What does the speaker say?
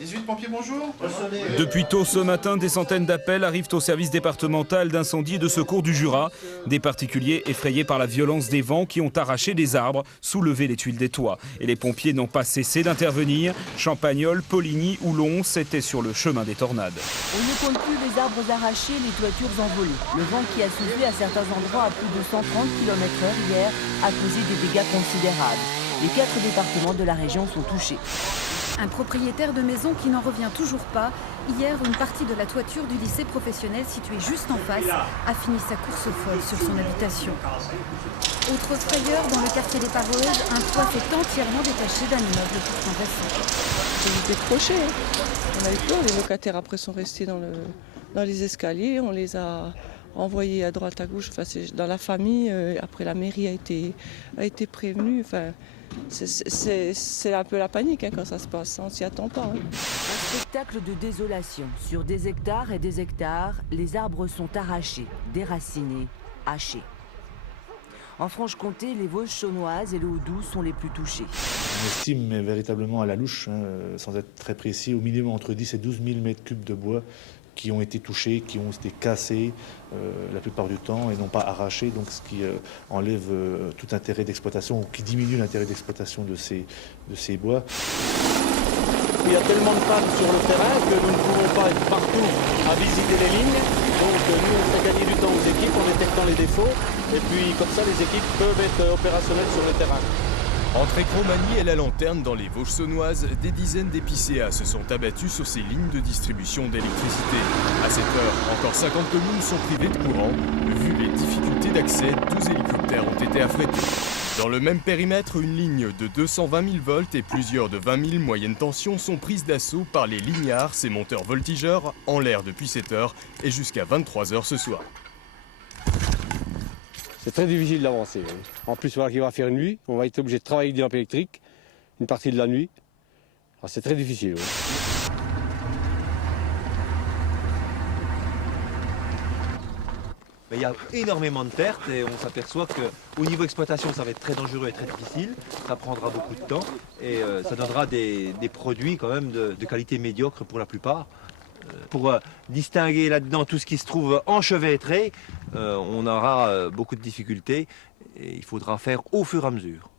18 pompiers, bonjour. Depuis tôt ce matin, des centaines d'appels arrivent au service départemental d'incendie et de secours du Jura. Des particuliers effrayés par la violence des vents qui ont arraché des arbres, soulevé les tuiles des toits. Et les pompiers n'ont pas cessé d'intervenir. Champagnole, Poligny ou Lons étaient sur le chemin des tornades. On ne compte plus les arbres arrachés, les toitures envolées. Le vent qui a soufflé à certains endroits à plus de 130 km/h hier a causé des dégâts considérables. Les 4 départements de la région sont touchés. Un propriétaire de maison qui n'en revient toujours pas. Hier, une partie de la toiture du lycée professionnel situé juste en face a fini sa course folle sur son habitation. Autre frayeur, dans le quartier des Pareuses, un toit s'est entièrement détaché d'un immeuble pourtant récent. C'est décroché. On a eu peur, les locataires après sont restés dans les escaliers, on les a envoyés à droite à gauche, enfin, c'est dans la famille, après la mairie a été prévenue. Enfin, c'est un peu la panique quand ça se passe, on s'y attend pas. Un spectacle de désolation. Sur des hectares et des hectares, les arbres sont arrachés, déracinés, hachés. En Franche-Comté, les Vosges saunoises et le Haut-Doubs sont les plus touchés. On estime mais véritablement à la louche, sans être très précis, au minimum entre 10 et 12 000 mètres cubes de bois qui ont été touchés, qui ont été cassés la plupart du temps et non pas arrachés, donc ce qui enlève tout intérêt d'exploitation ou qui diminue l'intérêt d'exploitation de ces bois. Il y a tellement de pannes sur le terrain que nous ne pouvons pas être partout à visiter les lignes. Donc nous, on fait gagner du temps aux équipes en détectant les défauts. Et puis comme ça, les équipes peuvent être opérationnelles sur le terrain. Entre Écromanie et la Lanterne, dans les Vosges saunoises, des dizaines d'épicéas se sont abattus sur ces lignes de distribution d'électricité. À cette heure, encore 50 communes sont privées de courant. Vu les difficultés d'accès, 12 hélicoptères ont été affrétés. Dans le même périmètre, une ligne de 220 000 volts et plusieurs de 20 000 moyenne tension sont prises d'assaut par les lignards, ces monteurs voltigeurs, en l'air depuis 7 heures et jusqu'à 23 h ce soir. C'est très difficile d'avancer. En plus, voilà qu'il va faire nuit, on va être obligé de travailler avec des lampes électriques une partie de la nuit. C'est très difficile. Oui. Il y a énormément de pertes et on s'aperçoit qu'au niveau exploitation, ça va être très dangereux et très difficile. Ça prendra beaucoup de temps et ça donnera des produits quand même de qualité médiocre pour la plupart. Pour distinguer là-dedans tout ce qui se trouve enchevêtré, on aura beaucoup de difficultés et il faudra faire au fur et à mesure.